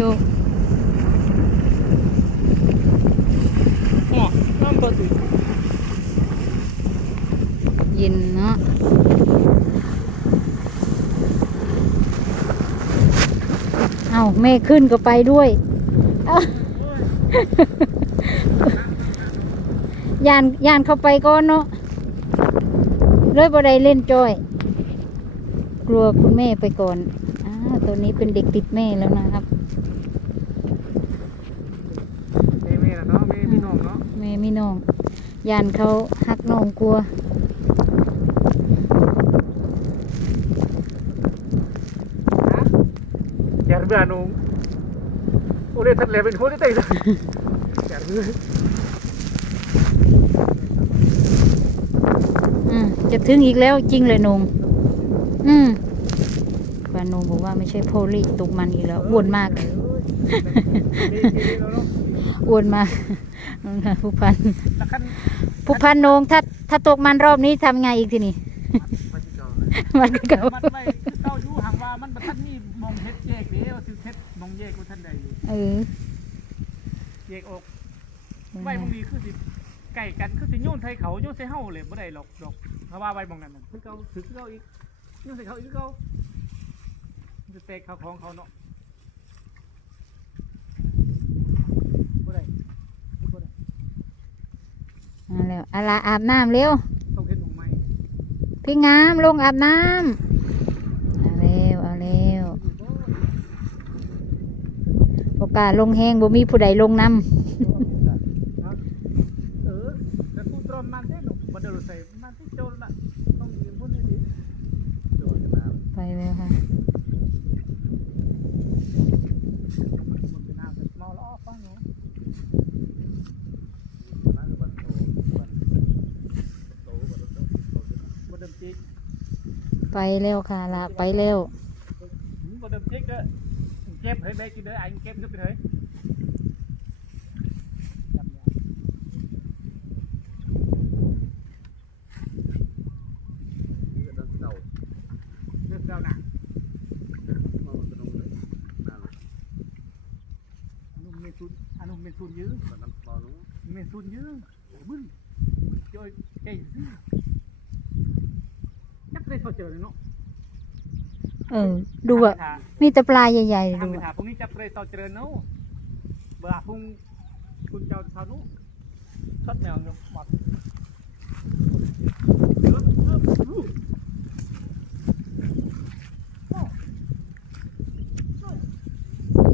ชคอ๋อน้ำเปิดอีกเย็นเนาะเอาแม่ขึ้นก็ไปด้วยเอ้ายานยานเข้าไปก่อนเนาะเลยบ่ได้เล่นจอย กลัวคุณแม่ไปก่อนอ่า ตัวนี้เป็นเด็กติดแม่แล้วนะครับเมย์เมย์เนาะเมย์พี่น้องเนาะแม่ไม่น้องยานเขาหักน้องกลัวอย่าเบื่อหนุ่มโอ้เรียทัดเลยเป็นคนที่เตะเลยอย่าเบื่ออืมจะถึงอีกแล้วจริงเลยนงอืม ปานงบอกว่าไม่ใช่โพลีตกมันอีกแล้วอ้วนมากอ้วนมากนั่นค่ะผู้พันแล้วคันผู้พันนงถ้าถ้าตกมันรอบนี้ทำไงอีกทีนี่มันก็เก่ามันไม่คือเต้าอยู่ห่างว่ามันประทันนี่มองเฮ็ดแยกเด้ว่าสิเฮ็ดมองแยกว่าท่านใดอยู่เออแยกออกไว้บางทีคือสิไก่กันคือสิโยนไทยเขาโยนใส่เฮาเลยบ่ได้หรอกดอกเพราะว่าไว้บางนั้นน่ะคือเก่าถือคือเก่าอีกโยนใส่เขาอีกคือเก่ามัน จะแตกเขาของเขาเนาะบ่ได้บ่ได้มาแล้วอาลาอาบน้ำเร็ว ต้องเฮ็ดของใหม่พี่งามลงอาบน้ำเอาเร็วเอาเร็วโอกาสลงแห้งบ่มีผู้ใดลงน้เออแต่กูตรอมมันเด้หนูบ่ได้รู้ใส่มันที่โจรละต้องยืนพุ่นให้ดีโจรน้ำำไปแล้วค่ะ มันเป็นน้ำเมาแล้วอ้อฟังหนูบ่เดิมจิก ไปแล้วค่ะละไปแล้วบ่เดิมจิกเด้อเก็บให้แม่กินเด้ออันเก็บนึกไปเถอะ จับยาเลือกเจ้าหนักอันนู้นเมซุนอันนู้นเมซุนยื้อเมซุนยื้อบึ้นจอยเก่งสิจักได้เขาเจอเลยเนาะเออ ดูอะมีแต่ปลาใหญ่ๆทำดูไปอะถามพรุ่งนี้จับได้เขาเจอเนาะเบอร์พุ่งคุณเจ้าชาวนุชดแมวเนาะหมดเริ่มเริ่มรู้โอ้โอ้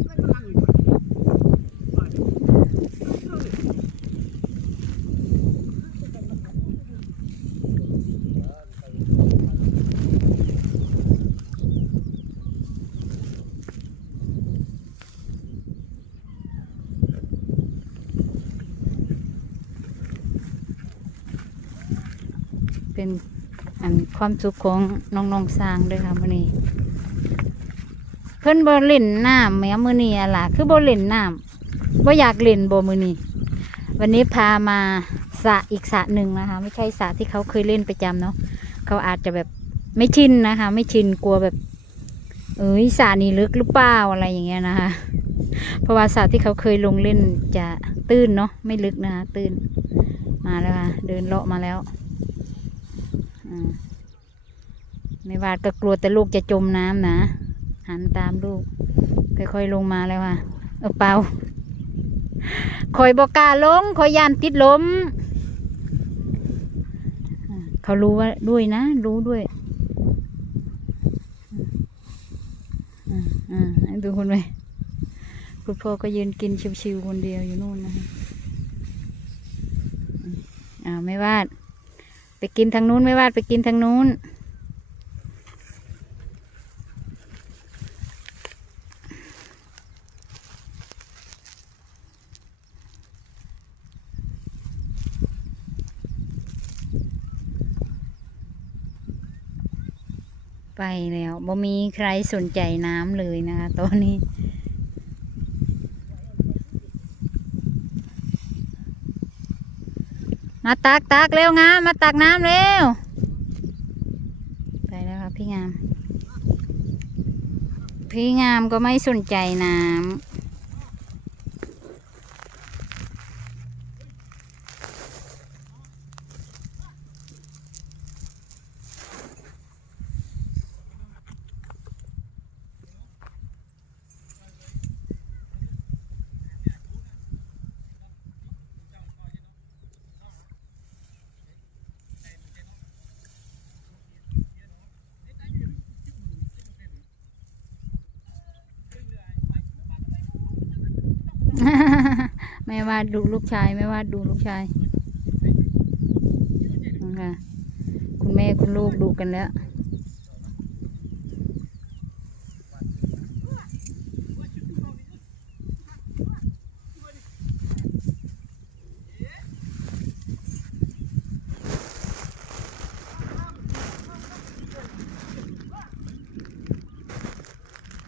ไม่กำลังอยู่ไปไป เป็นอันความสุขของน้องๆสร้างด้วยค่ะมื้อนี้ เพิ่นบ่เล่นน้ำแม้มื้อนี้อะล่ะคือบ่เล่นน้ำบ่อยากเล่นบ่มื้อนี้ วันนี้พามาสระอีกสระหนึ่งนะคะ ไม่ใช่สระที่เขาเคยเล่นประจำเนาะเขาอาจจะแบบไม่ชินนะคะ ไม่ชินกลัวแบบ เอ้ยสระนี้ลึกหรือเปล่าอะไรอย่างเงี้ยนะคะเพราะว่าสระที่เขาเคยลงเล่นจะตื้นเนาะไม่ลึกนะคะตื้นมาแล้วค่ะเดินเลาะมาแล้ว ไม่วาดก็กลัวแต่ลูกจะจมน้ำนะ หันตามลูก ค่อยๆลงมาแล้วค่ะเออเปล่าคอยบอกกล้าลงคอยยานติดลมเขารู้ว่าด้วยนะ รู้ด้วยอ่าอ่าดูคุณไหมคุณพ่อก็ยืนกินชิวๆคนเดียวอยู่นู่นนะคะอ่าไม่วาด ไปกินทางนู้นไม่วาดไปกินทางนู้น ไปแล้วบ่มีใครสนใจน้ำเลยนะคะตอนนี้ มาตักตักเร็วงามมาตักน้ำเร็ว ไปแล้วครับพี่งาม พี่งามก็ไม่สนใจน้ำ แม่วาดดูลูกชายแม่วาดดูลูกชายนะคะคุณแม่คุณลูกดูกันแล้ว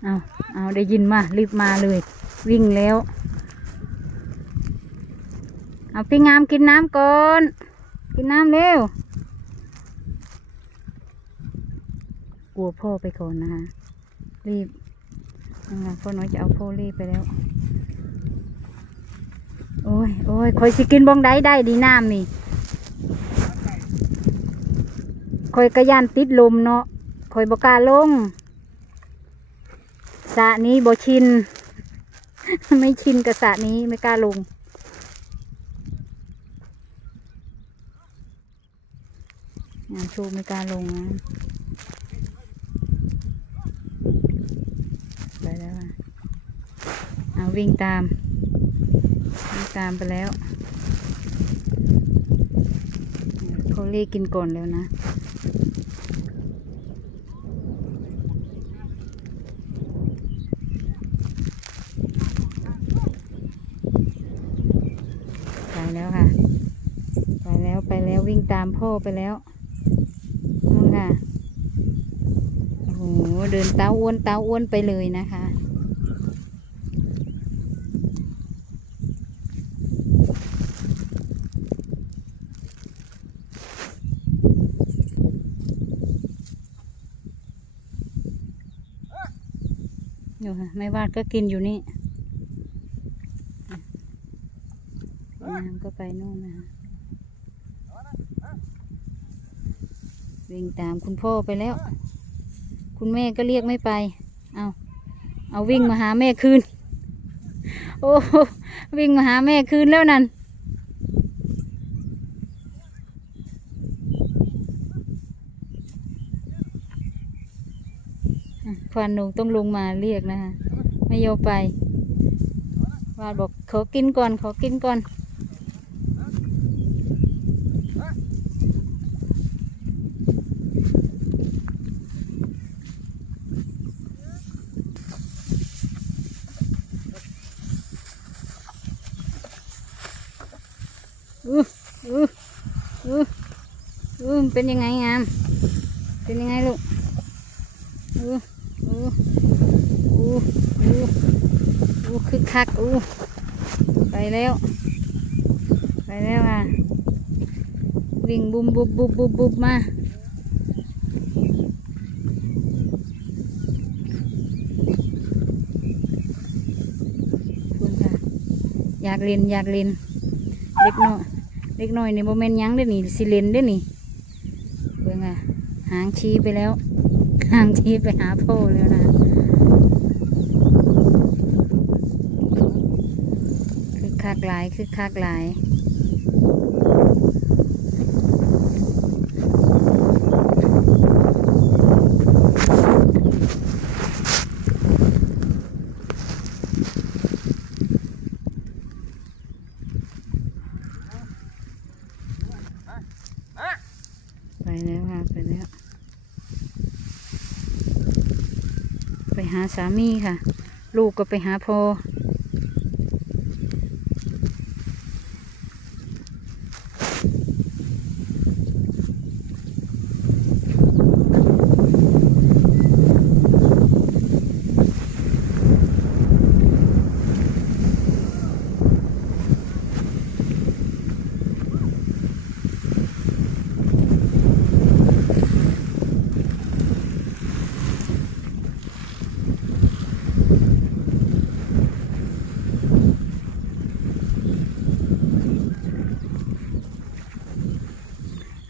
เอาเอาได้ยินมา รีบมาเลย วิ่งแล้ว เอาพี่งามกินน้ำก่อน กินน้ำเร็ว กลัวพ่อไปก่อนนะคะ รีบนะคะพ่อน้อยจะเอาพ่อรีบไปแล้ว โอ้ยโอ้ยคอยสิกินบองได้ได้ดีน้ำนี่คอยกระยานติดลมเนาะคอยบกาลงสระนี้บชิน ไม่ชินกับสระนี้ไม่กล้าลง งานโชว์ไม่กล้าลงนะไปแล้วอะเอาวิ่งตาม วิ่งตามไปแล้วเขาเรียกกินก่อนแล้วนะไปแล้วค่ะ ไปแล้วไปแล้ววิ่งตามพ่อไปแล้วนู่นค่ะ โอ้โห เดินเต้าอ้วนเต้าอ้วนไปเลยนะคะ อยู่ค่ะไม่วาดก็กินอยู่นี่น้ำก็ไปนู่นนะคะวิ่งตามคุณพ่อไปแล้ว คุณแม่ก็เรียกไม่ไป เอาเอาวิ่งมาหาแม่คืน โอ้โหวิ่งมาหาแม่คืนแล้วนั่นควานหนูต้องลงมาเรียกนะคะไม่โยอมไปวาดบอกขอกินก่อนขอกินก่อน อืออืออืออือเป็นยังไงงาม เป็นยังไงลูกอืออืออืออืออู้คึกคักอู้ไปแล้ว ไปแล้วอะ วิ่งบุมบุบบุบบุบบุบมาคุณค่ะ อยากเรียนอยากเรียนเล็กน้อย เล็กน้อยในโมเมนต์ยังได้นี่สิเลนได้นี่เบิ่งอะหางชี้ไปแล้ว หางชี้ไปหาพ่อแล้วนะคือคักหลายคือคักหลาย ไปแล้วค่ะ ไปแล้ว ไปหา สามีค่ะ ลูกก็ไปหาพอ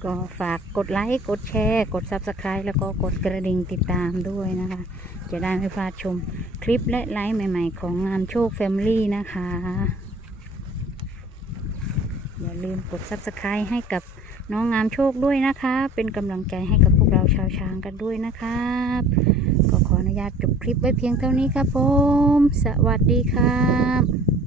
ก็ ฝากกดไลค์ กดแชร์ กด Subscribe แล้วก็กดกระดิ่งติดตามด้วยนะคะ จะได้ไม่พลาดชมคลิปและไลฟ์ใหม่ ๆ ของงามโชค Family นะคะ อย่าลืมกด Subscribe ให้กับน้องงามโชคด้วยนะคะ เป็นกำลังใจให้กับพวกเราชาวช้างกันด้วยนะครับก็ขออนุญาตจบคลิปไว้เพียงเท่านี้ครับผม สวัสดีครับ